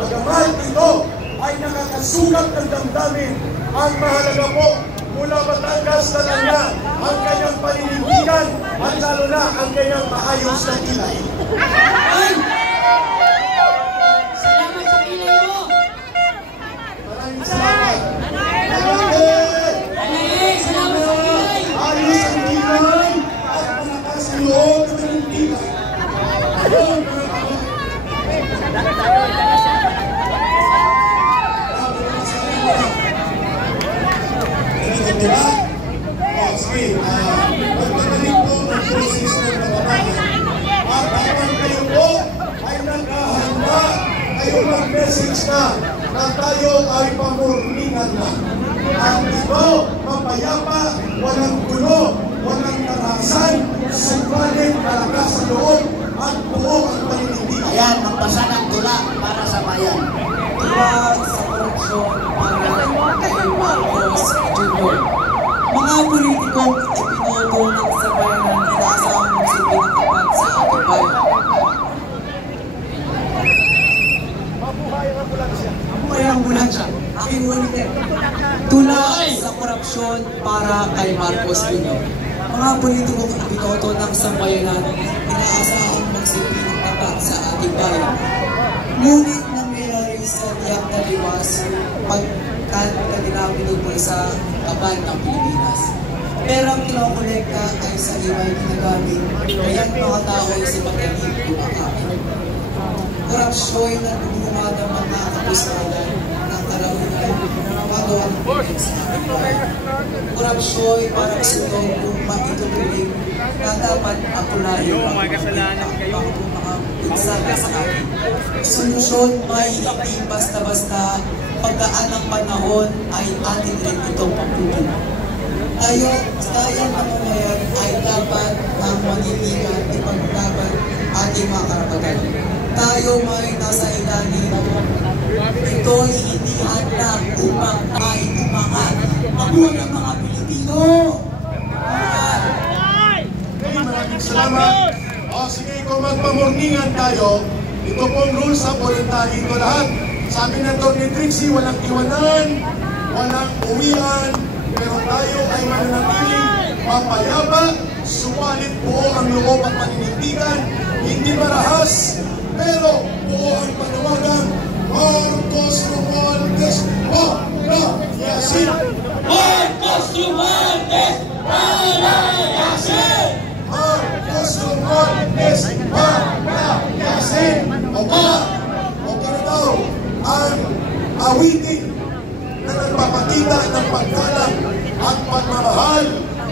Bagamat ito ay nakakasukat ng damdamin, ang mahalaga po mula Batangas na lang na ang kanyang paninindigan at lalo na ang kanyang maayos na kilay. Salamat sa kilay mo! Maraming salamat! Salamat sa kilay! Ayos ang kilay at malakas ang loob ng paninindigan. Diba? O, sige, magpapalik po ang process ng pagbabayan. At habang kayo po ay naghahanda, kayo mag-message na tayo ay pamurningan na. At ito, mapayapa, walang gulo, walang tarasan, subalit malakas sa loob at buo ang paninindigan. Ayan, magpasa ng tula para sa bayan. Tula sa korupsyon para kay Marcos Jr. Mga politikong ipinoto sa bayan ng inaasahang silbing tapat sa ating bayan. Mabuhay ang ambulansya. Mabuhay ang ambulansya. Aking ulitin. Tula sa korupsyon para kay Marcos Jr. Mga politikong ipinoto ng sambayanan inaasahang magsilbing tapat sa ating bayan. Ngunit nangyayari sa tiyak na liwas pagkatinapinupo sa kaban ng Pilipinas. Perang kinokolekta ay sa iba'y ginagamit, kaya't mga tao ay sa pagkalit kumakain. Korupsyon na nagbunga ng mga kapustalan ng karaunan magawa ng Pilipinas sa ating bayan. Korupsyon para sunod kung maitutuloy na dapat apulahin ang pinsala sa atin. Solusyon may hindi basta-basta pagkaan ng panahon ay atin rin itong pagtutunan. Tayo ng mamamayan ay dapat ang maniligan ipaglaban ating mga karapatan. Tayo may nasa ilalim. Ito'y hindi handa upang tayo umangat. Mabuhay ang mga Pilipino! Maraming salamat. O sige, kung magpamorningan tayo, ito pong rules sa voluntary. Ito lahat. Sabi ng Dr. Trixie, walang iwanan, walang uwian, pero tayo ay mananatiling mapayapa, suwalit buo ang loob at paninindigan, hindi marahas, pero buo ang panawagan, Marcos Romualdez, palayasin! Marcos Romualdez, palayasin! Marcos Romualdez, palayasin! O ka na daw ang awitin na nagpapakita ng paggalang at pagmamahal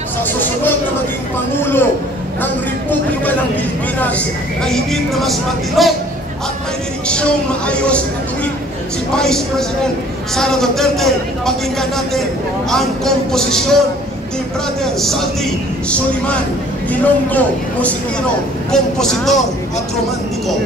sa susunod na maging Pangulo ng Republika ng Pilipinas na higit na mas matilok at may direksyong maayos na tuwid si Vice President Sara Duterte. Pakinggan natin ang komposisyon ni Brother Saldi Suliman, Ilonggo, musikero, kompositor at romantiko.